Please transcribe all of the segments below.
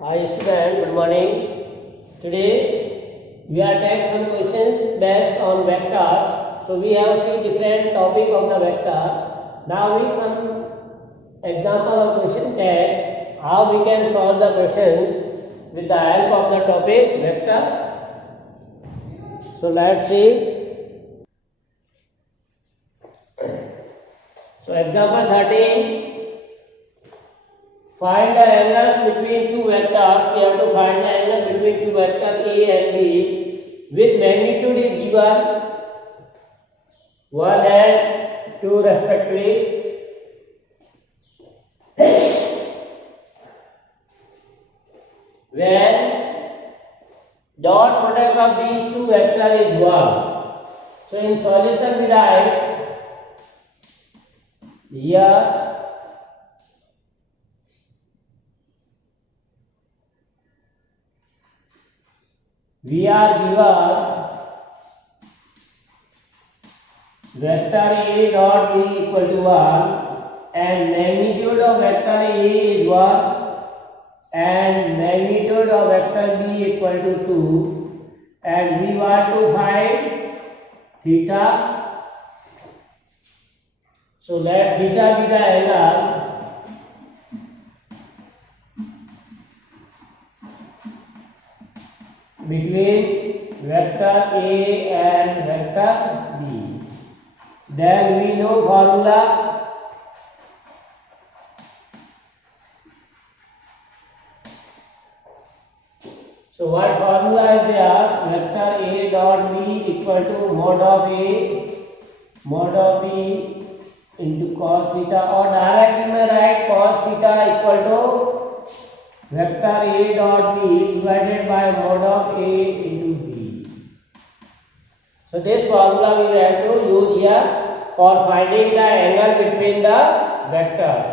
Hi student, good morning. Today we are taking some questions based on vectors. So we have seen different topic of the vector. Now we some example of question take how we can solve the questions with the help of the topic vector. So let's see. So example 13. Find the angles between two vectors. We have to find the angle between two vectors A and B with magnitude is given 1 and 2 respectively. When dot product of these two vectors is 1. So in solution we write here we are given vector A dot B equal to 1 and magnitude of vector A is 1 and magnitude of vector B equal to 2 and we want to find theta. So let theta be the angle between vector A and vector B. Then we know formula. So what formula is there? Vector A dot B equal to mod of B into cos theta, or directly may write cos theta equal to vector A dot B divided by mod of A into B. So this formula we have to use here for finding the angle between the vectors.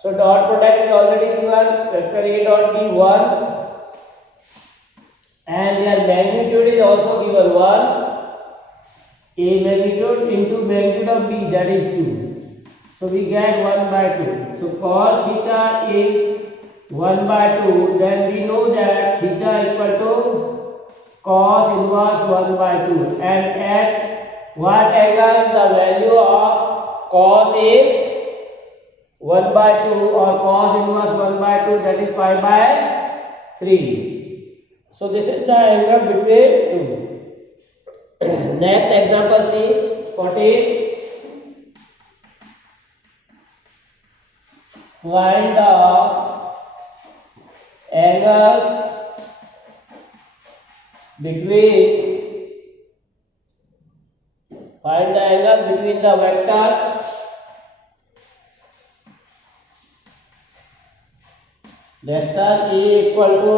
So dot product is already given, vector A dot B 1 and their magnitude is also given 1. A magnitude into magnitude of B, that is 2. So we get 1 by 2. So cos theta is 1 by 2, then we know that theta equal to cos inverse 1 by 2, and at what angle the value of cos is 1 by 2 or cos inverse 1 by 2, that is pi by 3. So this is the angle between two. Next example see 14. Find the angles between the vectors vector A equal to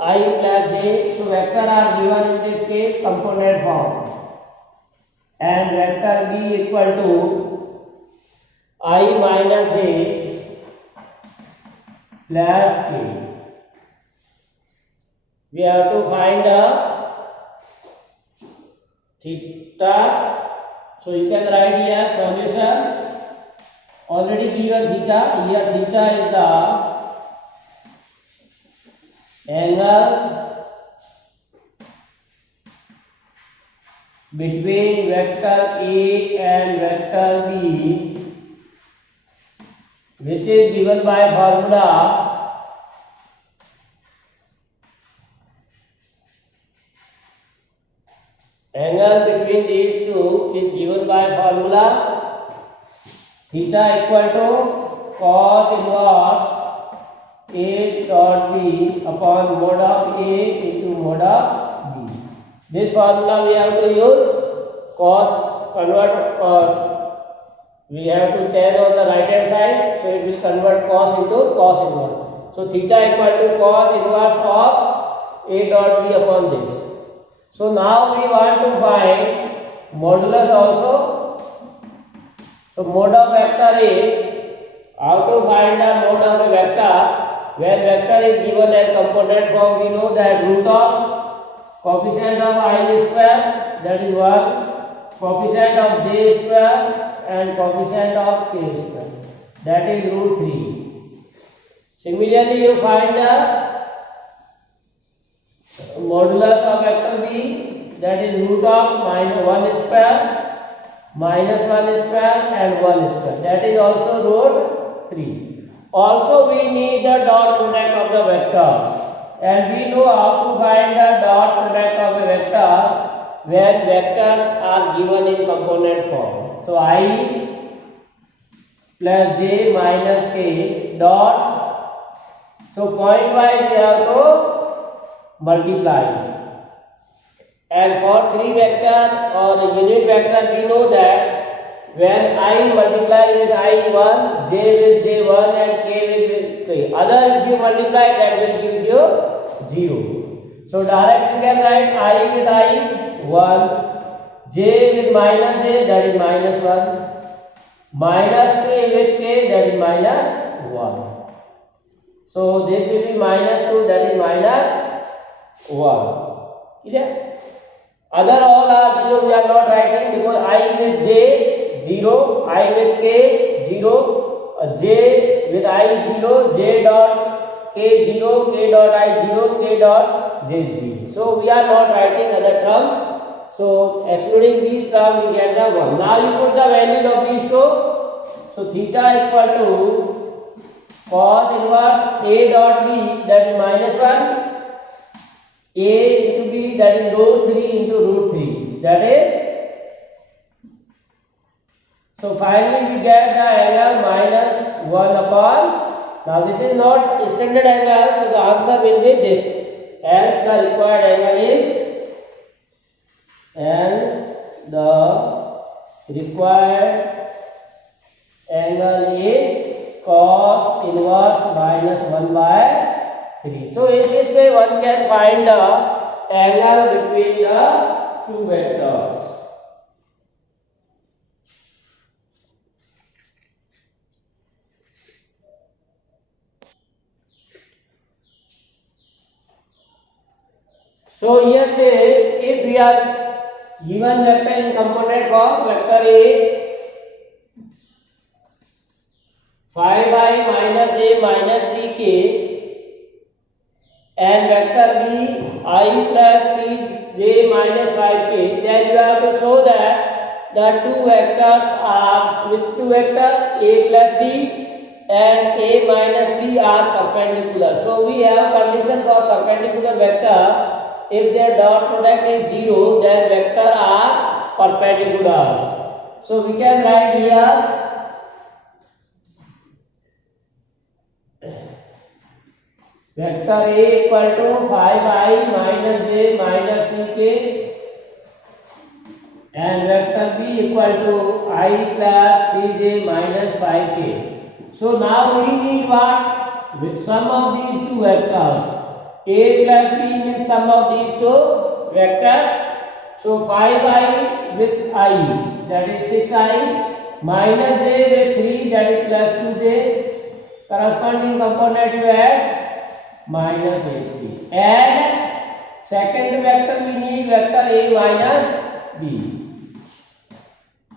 I plus j. So vector are given in this case component form, and vector B equal to I minus j plus k. We have to find the theta. So you can write here solution. Already given theta. Here theta is the angle between vector A and vector B, which is given by formula angle between these two is given by formula theta equal to cos inverse A dot B upon mod of A into mod of B. This formula we have to use cos convert, or we have to change on the right hand side, so it will convert cos into cos inverse. So theta equal to cos inverse of A dot B upon this. So now we want to find modulus also. So mod of vector A, how to find the mod of a vector? Where vector is given as component form, we know that root of coefficient of I square, that is 1, coefficient of j square and coefficient of k square, that is root 3. Similarly, you find the modulus of vector b, that is root of minus 1 square, minus 1 square and 1 square, that is also root 3. Also we need the dot product of the vectors, and we know how to find the dot product of a vector when vectors are given in component form. So I plus j minus k dot, so point wise we have to multiply, and for 3 vector or unit vector we know that when I multiply with I1, j with j1 and k with k, other if you multiply that will give you 0. So direct we can write I with I1, j with minus j, that is minus 1, minus k with k, that is minus 1. So this will be minus 2, that is minus 1. Clear? Other all are 0, we are not writing because I with j 0, I with k 0, j with I 0, j dot k 0, k dot I 0, k dot j 0. So we are not writing other terms. So excluding these terms we get the 1. Now you put the values of these two. So theta equal to cos inverse a dot b, that is minus 1, a into b, that is root 3 into root 3, that is. So finally we get the angle minus 1 upon. Now this is not standard angle, so the answer will be this. Hence the required angle is, hence the required angle is cos inverse minus 1 by 3. So in this way one can find the angle between the two vectors. So here say if we are given vector in component form, vector A 5i minus j minus 3k and vector b I plus 3j minus 5k, then you have to show that the two vectors are with two vector a plus b and a minus b are perpendicular. So we have condition for perpendicular vectors. If their dot product is 0, then vector are perpendicular. So we can write here vector A equal to 5i minus j minus 3k and vector B equal to I plus 3j minus 5k. So now we need what? With sum of these two vectors. A plus B means sum of these two vectors. So 5i with I, that is 6i, minus j with 3, that is plus 2j. Corresponding component you add minus 8k. And second vector we need vector A minus B.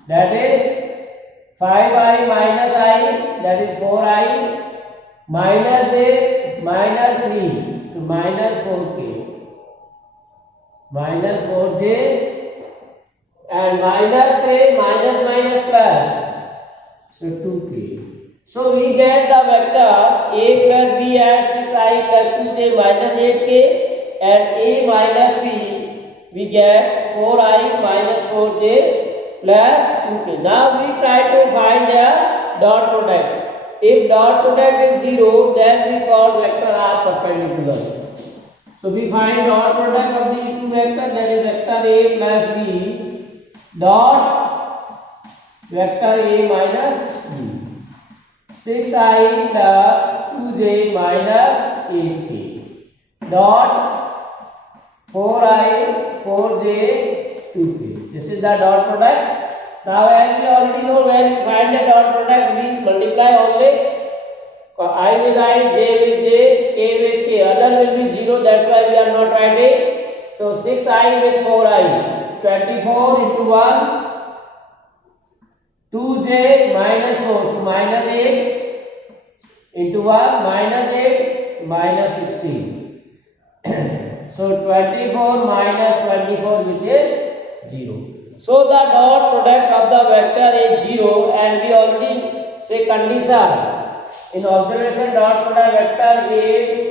That is 5i minus I, that is 4i, minus j minus 3. So minus 4k, minus 4j and minus k, minus minus plus, so 2k. So we get the vector a plus b as 6i plus 2j minus 8k and a minus b we get 4i minus 4j plus 2k. Now we try to find the dot product. If dot product is 0, then we call vector are perpendicular. So we find dot product of these two vectors, that is vector A plus B dot vector A minus B. 6i plus 2j minus 8k dot 4i 4j 2k. This is the dot product. Now as we already know, when we find the dot product we multiply only. I with I, j with j, k with k. Other will be 0, that's why we are not writing. So 6i with 4i, 24 into 1, 2j minus 4, so minus 8 into 1, minus 8, minus 16. So 24 minus 24, which is 0. So the dot product of the vector is 0, and we already say condition in observation dot product vector is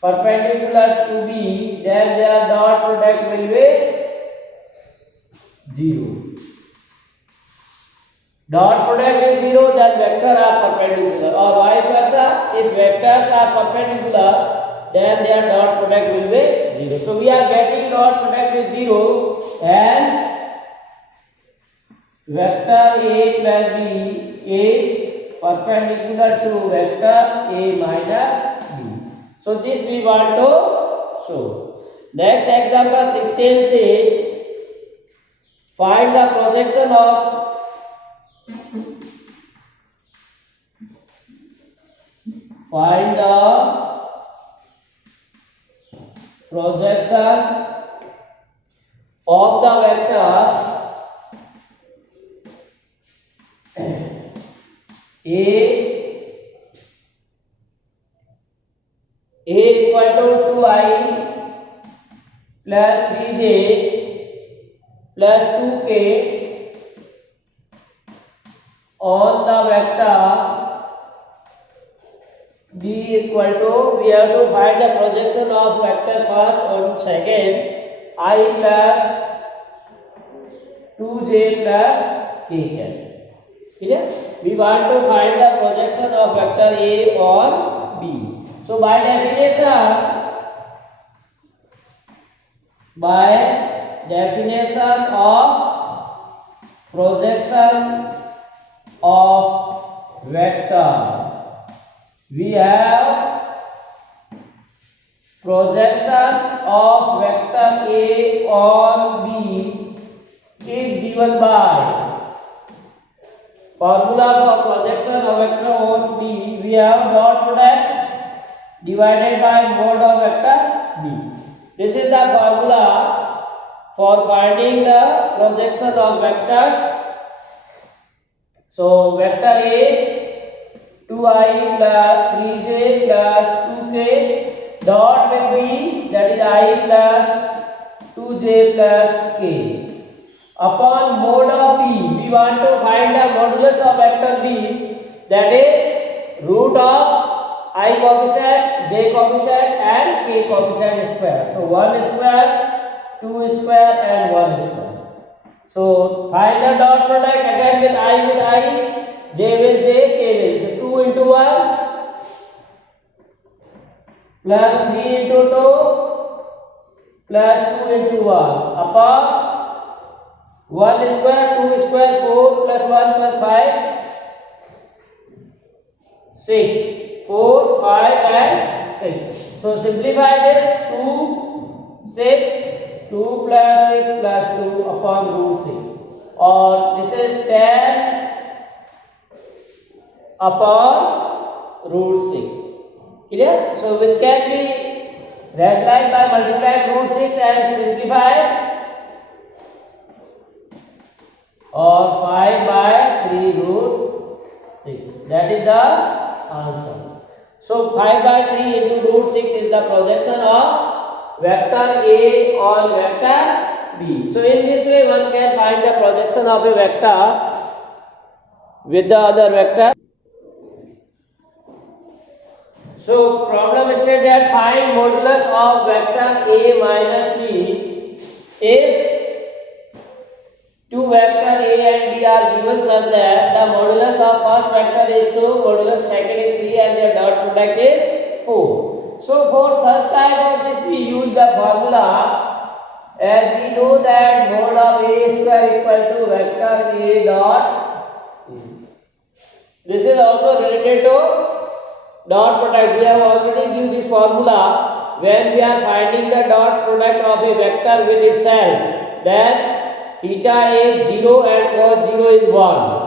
perpendicular to B, then their dot product will be 0. Dot product is 0, then vector are perpendicular, or vice versa. If vectors are perpendicular, then their dot product will be 0. So we are getting dot product is 0, hence vector A plus B is perpendicular to vector A minus B. So this we want to show. Next example 16 says find the projection of the vectors A equal to 2i plus 3j plus 2k on the vector B equal to, we have to find the projection of vector first on second, I plus 2j plus k. Clear? We want to find the projection of vector A on B. So by definition of projection of vector, we have projection of vector A on B is given by formula for projection of vector on B. We have dot product divided by mode of vector B. This is the formula for finding the projection of vectors. So vector A 2i plus 3j plus 2k dot with B, that is I plus 2j plus k. Upon mode of B, we want to find the modulus of vector B, that is root of I coefficient, j coefficient and k coefficient square. So 1 square, 2 square and 1 square. So find the dot product again with I, j with j, k with. So 2 into 1 plus 3 into 2 plus 2 into 1 upon 1 square, 2 square, 4 plus 1 plus 5, 6. 4, 5 and 6. So simplify this, 2, 6, 2 plus 6 plus 2 upon root 6. Or this is 10 upon root 6. Clear? So which can be rationalized by multiplying root 6 and simplify, or 5 by 3 root 6. That is the answer. So 5 by 3 into root 6 is the projection of vector A on vector B. So in this way one can find the projection of a vector with the other vector. So problem states that find modulus of vector A minus B if two vector A and B are given such that the modulus of first vector is 2, modulus second is 3 and their dot product is 4. So for such type of this we use the formula, as we know that mod of A square equal to vector A dot A. This is also related to dot product. We have already given this formula when we are finding the dot product of a vector with itself, then theta is 0 and cos 0 is 1.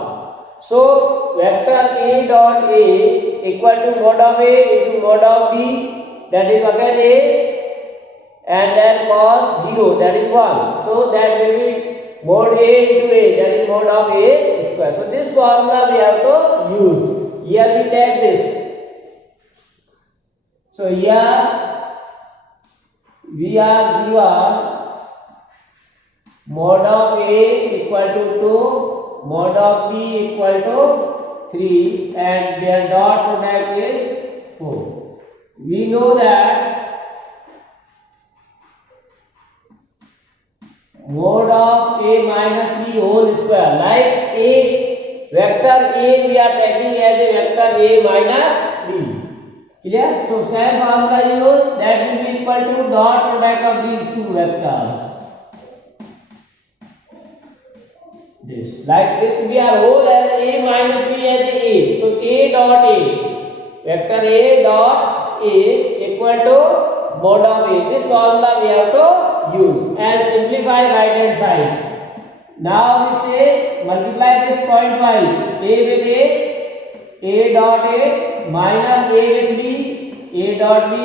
So vector A dot A equal to mod of A into mod of B, that is again A, and then cos 0, that is 1. So that will be mod A into A, that is mod of A square. So this formula we have to use. Here we take this. So here we are given mod of A equal to 2, mod of B equal to 3 and their dot product is 4. We know that mod of A minus B whole square, like A vector A we are taking as a vector A minus B. Clear? So same formula use, that will be equal to dot product of these two vectors. This, like this we are whole as A minus B as A. So A dot A, vector A dot A equal to mod of A. This formula we have to use and simplify right hand side. Now we say multiply this point by A with A dot A minus A with B, A dot B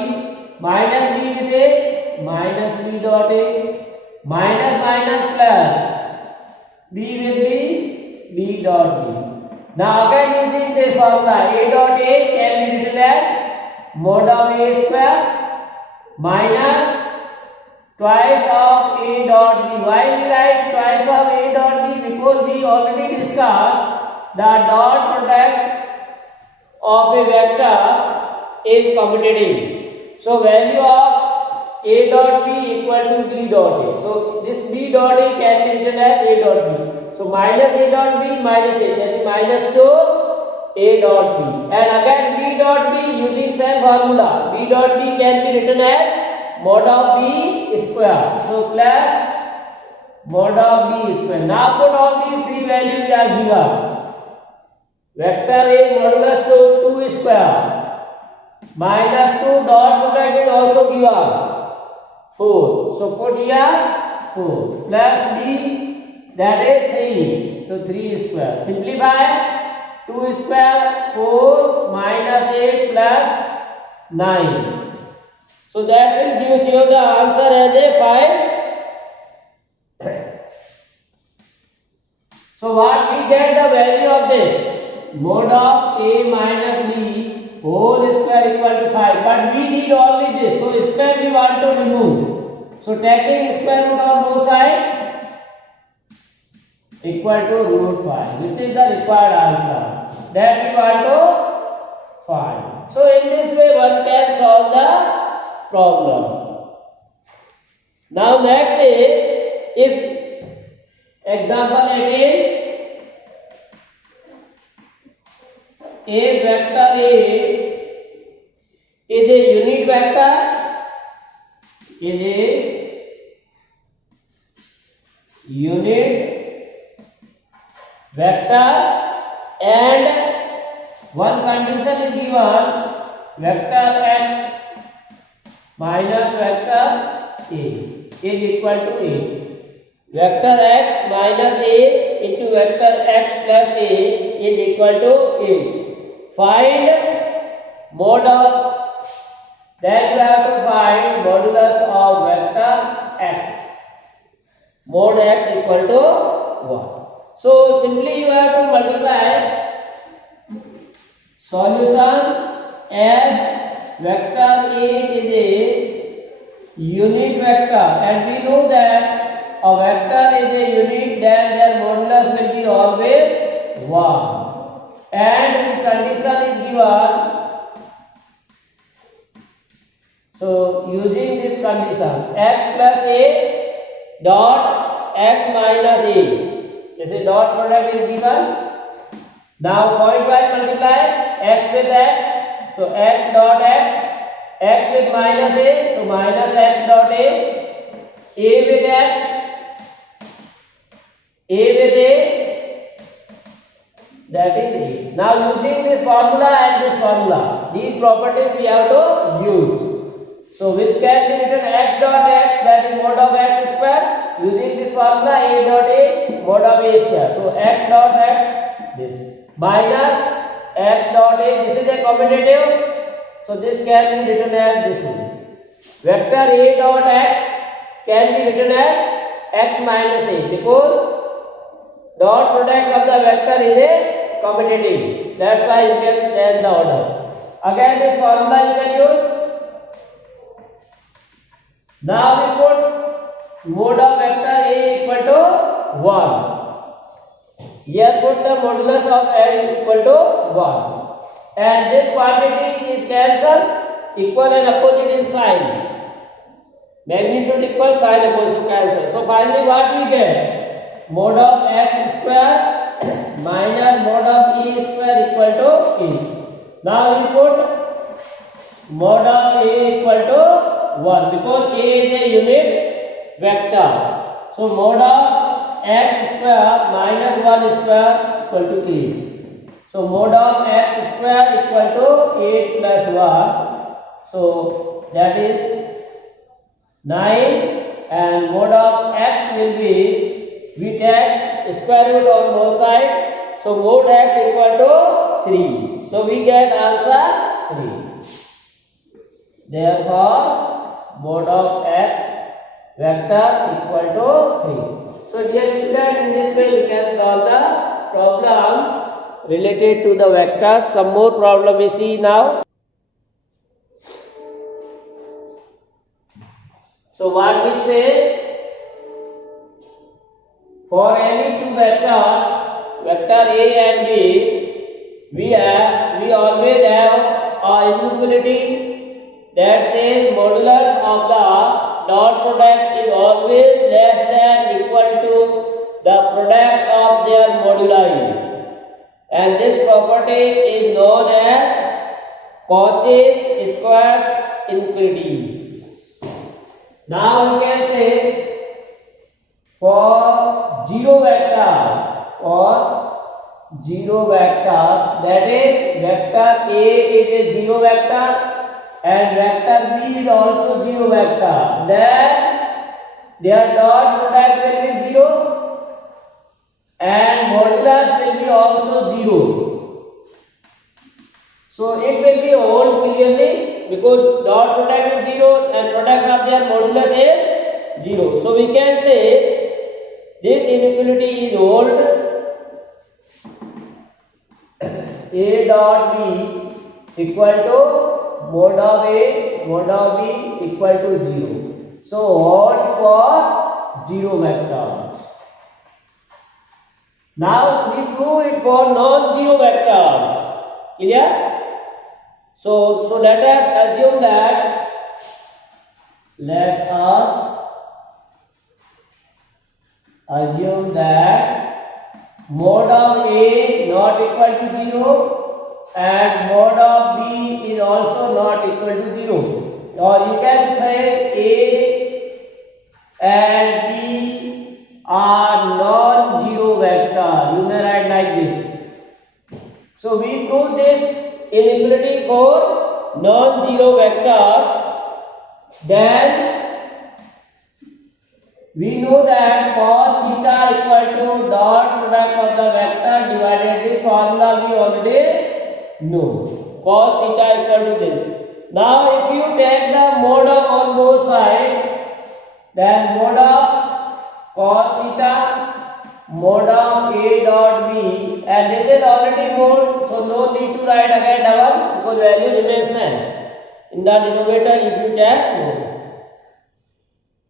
minus B with A, minus B dot A, minus minus plus B with B, B dot B. Now again using this formula, A dot A can be written as mod of A square minus twice of A dot B. Why we write twice of A dot B? Because we already discussed the dot product of a vector is commutative. So value of A dot B equal to B dot A. So this B dot A can be written as A dot B. So minus A dot B minus A, that is minus 2 A dot B. And again B dot B using same formula. B dot B can be written as mod of B square. So plus mod of B square. Now put all these three values we are given. Vector A modulus 2 square minus 2 dot product is also given 4. So put here 4 plus B, that is 3. So 3 square. Simplify 2 square 4 minus 8 plus 9. So that will give you the answer as a 5. So what we get the value of this? Mod of A minus B whole square equal to 5. But we need only this. So square we want to remove. So taking square root on both sides equal to root 5, which is the required answer that we want to find. So in this way one can solve the problem. Now next is, if example 18, a vector A is a unit vector, and one condition is given, vector x minus vector A is equal to A. Vector x minus A into vector x plus A is equal to A. Find mod of, then you have to find modulus of vector x. Mod x equal to 1. So simply you have to multiply solution as vector A is a unit vector, and we know that a vector is a unit, then their modulus will be always 1. And the condition is given. So using this condition, x plus A dot x minus A, this is dot product is given. Now pointwise multiply x with x, so x dot x with minus A, so minus x dot A with x, A with A, that is A. Now using this formula and this formula, these properties we have to use. So which can be written x dot x, that is mod of x square, using this formula A dot A mod of A square. So x dot x, this minus x dot A, this is a commutative, so this can be written as this one. Vector A dot x can be written as x minus A, because dot product of the vector is a commutative. That's why you can change the order. Again this formula you can use. Now we put mode of vector A equal to 1. Here put the modulus of A equal to 1. And this quantity is cancelled, equal and opposite in sign. Magnitude equal, sign opposite, cancel. So finally what we get? Mode of x square minus mode of E square equal to E. Now we put mode of A equal to 1 because A is a unit vector. So mode of x square minus 1 square equal to 8. So mode of x square equal to 8 plus 1. So that is 9, and mode of x will be, we take square root on both sides. So mode x equal to 3. So we get answer 3. Therefore mode of x vector equal to 3. So dear student, in this way we can solve the problems related to the vectors. Some more problem we see now. So what we say, for any two vectors, vector A and B, we always have a inequality that says modulus of the dot product is always less than equal to the product of their moduli. And this property is known as Cauchy square inequalities. Now we can say for zero vectors, that is vector A is a zero vector and vector B is also zero vector, then their dot product will be 0 and modulus will be also 0. So it will be old clearly because dot product is 0 and product of their modulus is 0. So we can say this inequality is old. A dot B equal to mode of A, mode of B equal to 0. So odds for zero vectors. Now we prove it for non-zero vectors. Clear? So let us assume that mode of A not equal to 0 and mode of B is also not equal to 0. Or you can say A and B are non-zero vector. You may write like this. So we prove this inequality for non-zero vectors. Then we know that cos theta equal to dot product of the vector divided. This formula we already know. Cos theta equal to this. Now if you take the mode on both sides, then mode of cos theta, mode of A dot B, and this is already mode, so no need to write again double because value remains same in the denominator if you take mode.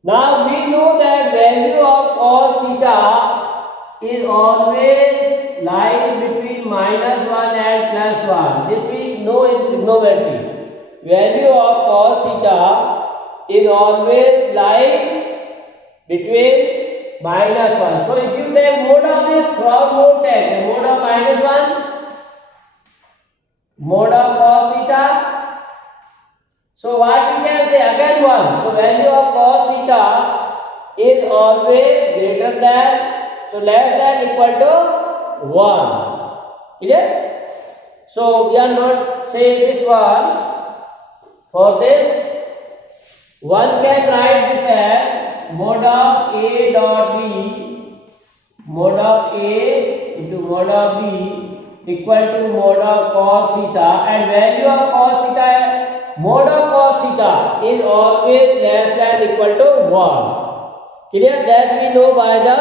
Now we know that value of cos theta is always lying between -1 and +1. This we know in trigonometry. Value of cos theta is always lies between -1. So if you take mode of this, from mode take the mode of -1, mode of cos theta. So what we can say again 1. So value of cos theta is always greater than, so less than equal to 1. Clear? So we are not saying this one. For this, one can write this as mode of A dot B, mode of A into mode of B equal to mode of cos theta, and value of cos theta, mode of cos theta is always less than equal to 1. Clear? That we know by the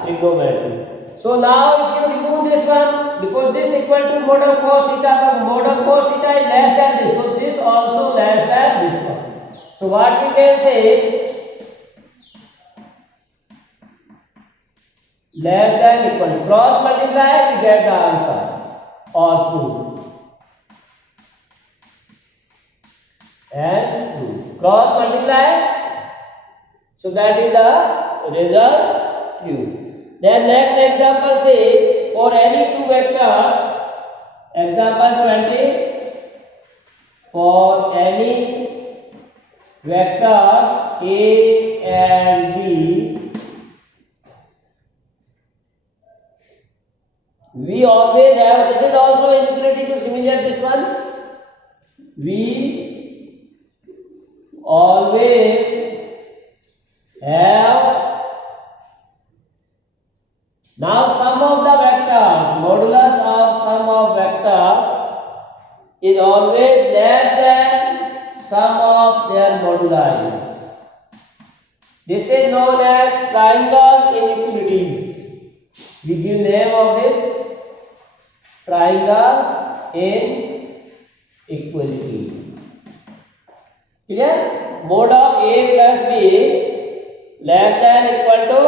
trigonometry. So now if you remove this one, because this equal to mode of cos theta, but mode of cos theta is less than this, so this also less than this one. So what we can say, less than equal to, cross multiply, we get the answer or proof. Hence proof. Cross multiply, so that is the result proof. Then next example say, for any two vectors, example 20, for any vectors A and B, we always have, this is also infinity to similar this one, we always have, now sum of the vectors, modulus of sum of vectors is always less than sum of their moduli. This is known as triangle inequalities. We give name of this triangle inequality. Clear? Mod of A plus B less than equal to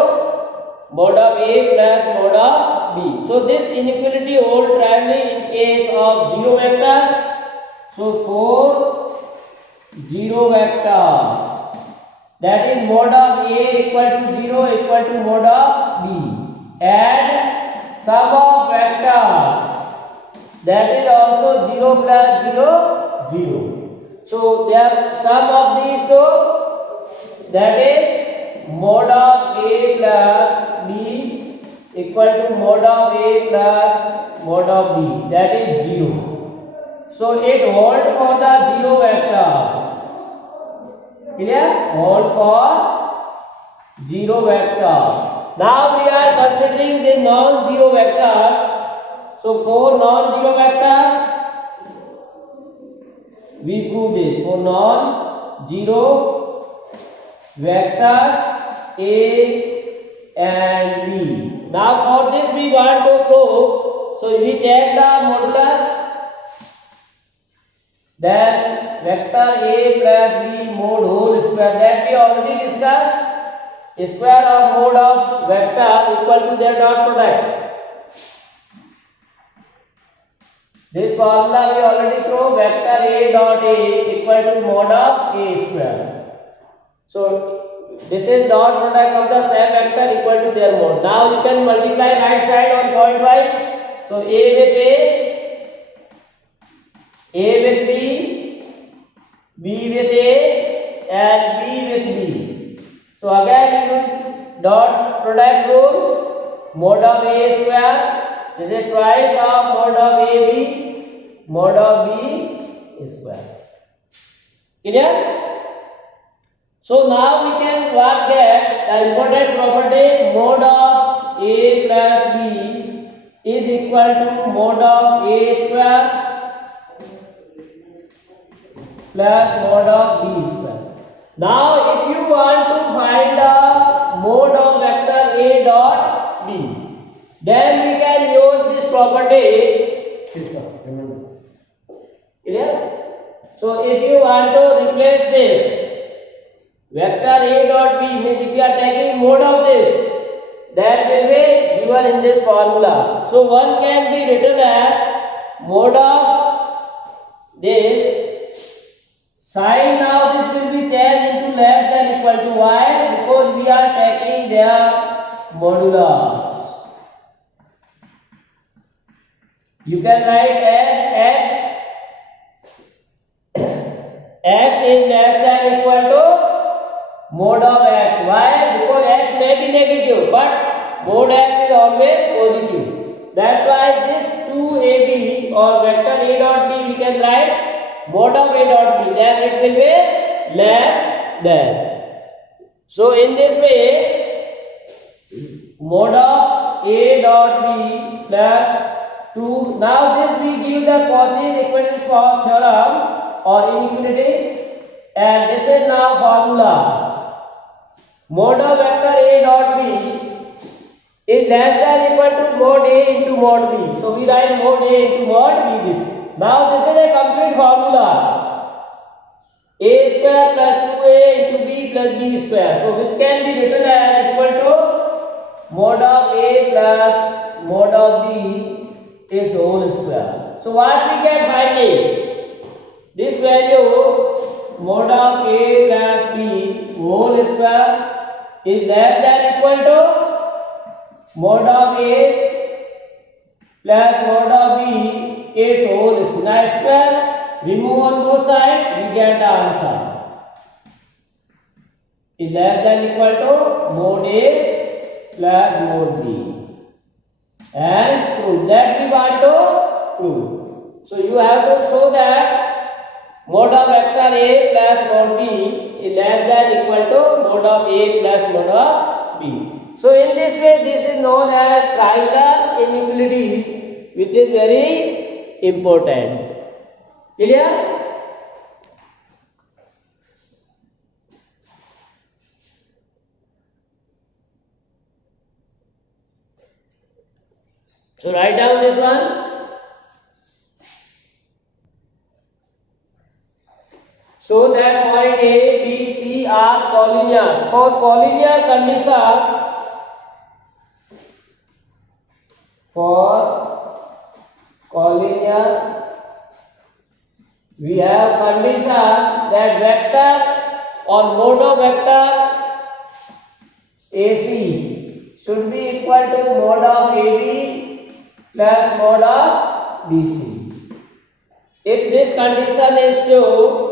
mod of A plus mod of B. So this inequality holds primarily in case of zero vectors. So for zero vectors, that is mod of A equal to 0 equal to mod of B, and sum of vectors, that is also 0 plus 0, 0. So their sum of these two, that is mod of A plus B equal to mod of A plus mod of B, that is 0. So it holds for the zero vectors. Clear? Hold for zero vectors. Now we are considering the non-zero vectors. So for non-zero vector, we prove this. For non-zero vectors A and B. Now for this we want to prove. So we take the modulus. Then vector A plus B mod whole square, that we already discussed. Square or mod of vector equal to their dot product. This formula we already proved. Vector A dot A equal to mod of A square. So this is dot product of the same vector equal to their mod. Now you can multiply right side on point wise. So A with A with B, B with A, and B with B. So again we use dot product rule, mod of A square, this is twice of mod of AB, mod of B square. Clear? So now we can what get the important property, mod of A plus B is equal to mod of A square plus mod of B square. Now if you want to find the mod of vector A dot B, then we can use this property. Clear? So if you want to replace this vector A dot B, means if you are taking mod of this, that will be given in this formula. So one can be written as mod of this. Sign now this will be changed into less than equal to y, because we are taking their modulus. You can write as x is less than equal to mod of x. Why? Because x may be negative, but mod x is always positive. That's why this 2ab or vector A dot B we can write mod of A dot B, then it will be less than. So in this way, mod of A dot B plus 2. Now this we give the Cauchy equivalence theorem or inequality, and this is now formula. Mod of vector A dot B is less than equal to mod A into mod B. So we write mod A into mod B this. Now this is a complete formula. A square plus 2A into B plus B square. So which can be written as equal to mod of A plus mod of B is whole square. So what we can find it? This value mod of A plus B whole square is less than equal to mod of A plus mod of B is whole square. Now square remove on both sides, we get the answer. Is less than equal to mod A plus mod B. And prove that we want to prove. So you have to show that mod of vector A plus mod B is less than equal to mod of A plus mod of B. So in this way, this is known as triangle inequality, which is very important. Clear? So write down this one. So that point A, B, C are collinear. For collinear condition, we have condition that vector or mode of vector AC should be equal to mode of AB plus mode of BC. If this condition is true,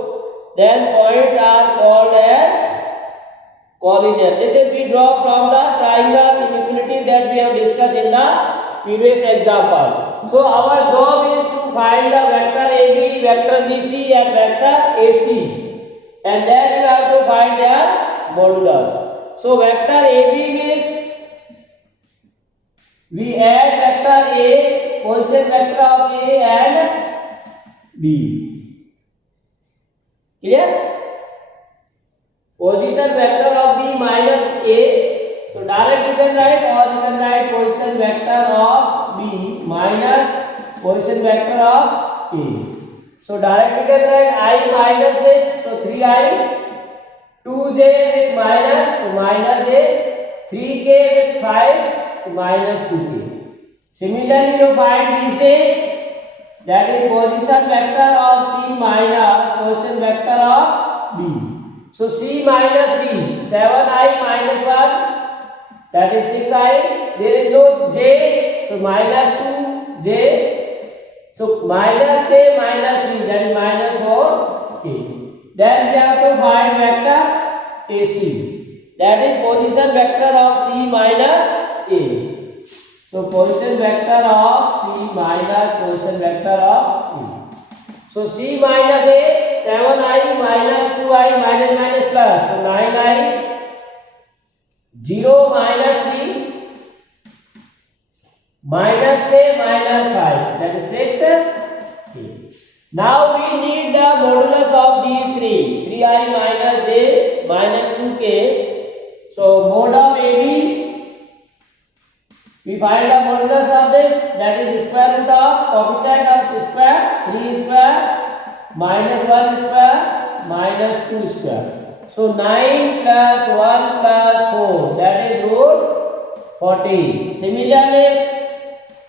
then points are called as collinear. This is we draw from the triangle inequality that we have discussed in the previous example. So our job is to find the vector AB, vector BC and vector AC, and then you have to find their modulus. So vector AB means we add vector A, position vector of A and B. Clear? Position vector of B minus A. So direct you can write, or you can write position vector of B minus position vector of A. So direct you can write I minus this, so 3I, 2J with minus, so minus J, 3K with 5, so minus 2K. Similarly you find BC, that is position vector of C minus position vector of B. So C minus B, 7I minus 1, that is 6I. There is no J, so minus 2J. So minus K minus B, that is minus 4K. Then we have to find vector AC, that is position vector of C minus A. So position vector of C minus position vector of A. So C minus A, 7I minus 2I minus minus plus, so 9I, 0 minus B, minus K minus 5, that is 6K. Now we need the modulus of these three, 3I minus J minus 2K. So mod of AB, we find the modulus of this, that is the square root of coefficient of square, 3 square minus 1 square minus 2 square. So 9 plus 1 plus 4, that is root 14. Similarly,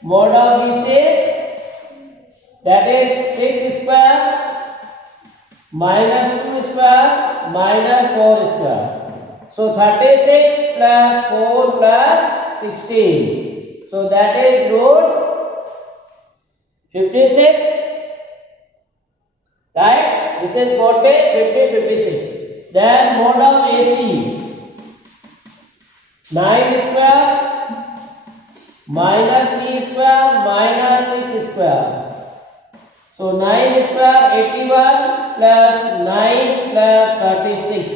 mod of BC, that is 6 square minus 2 square minus 4 square. So 36 plus 4 plus 16. So that is root 56. Right? This is 40, 50, 56. Then mod of AC, 9 square minus 3 square minus 6 square. So 9 square 81 plus 9 plus 36.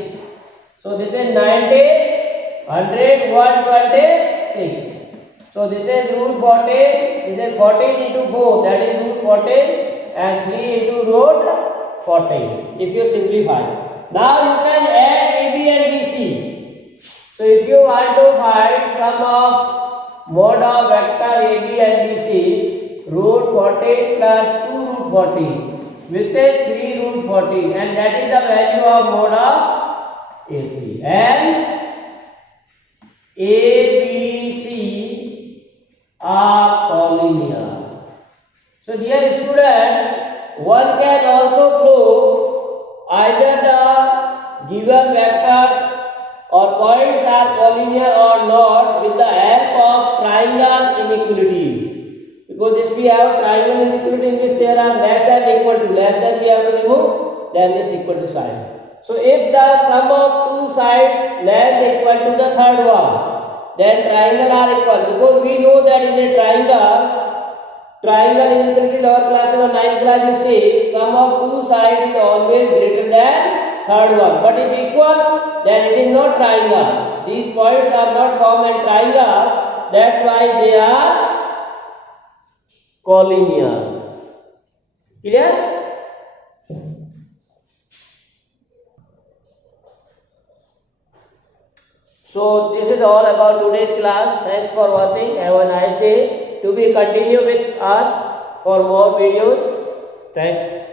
So this is 90, 100, 126. So this is root 14. This is 14 into 4, that is root 14, and 3 into root 14. If you simplify. Now you can add AB and BC. So if you want to find sum of mod of vector AB and BC, root 14 plus 2 root 14, which is 3 root 14, and that is the value of mod of AC. Hence ABC are collinear. So dear student, one can also prove either the given vectors or points are collinear or not with the help of triangle inequalities. Because this we have triangle inequality in which there are less than equal to, less than we have to remove, then this equal to sign. So if the sum of two sides length equal to the third one, then triangle are equal. Because we know that in a triangle inequality lower class or ninth class you see sum of two sides is always greater than third one. But if equal, then it is not triangle. These points are not formed in triangle. That's why they are collinear. Clear? So this is all about today's class. Thanks for watching. Have a nice day. To be continue with us for more videos. Thanks.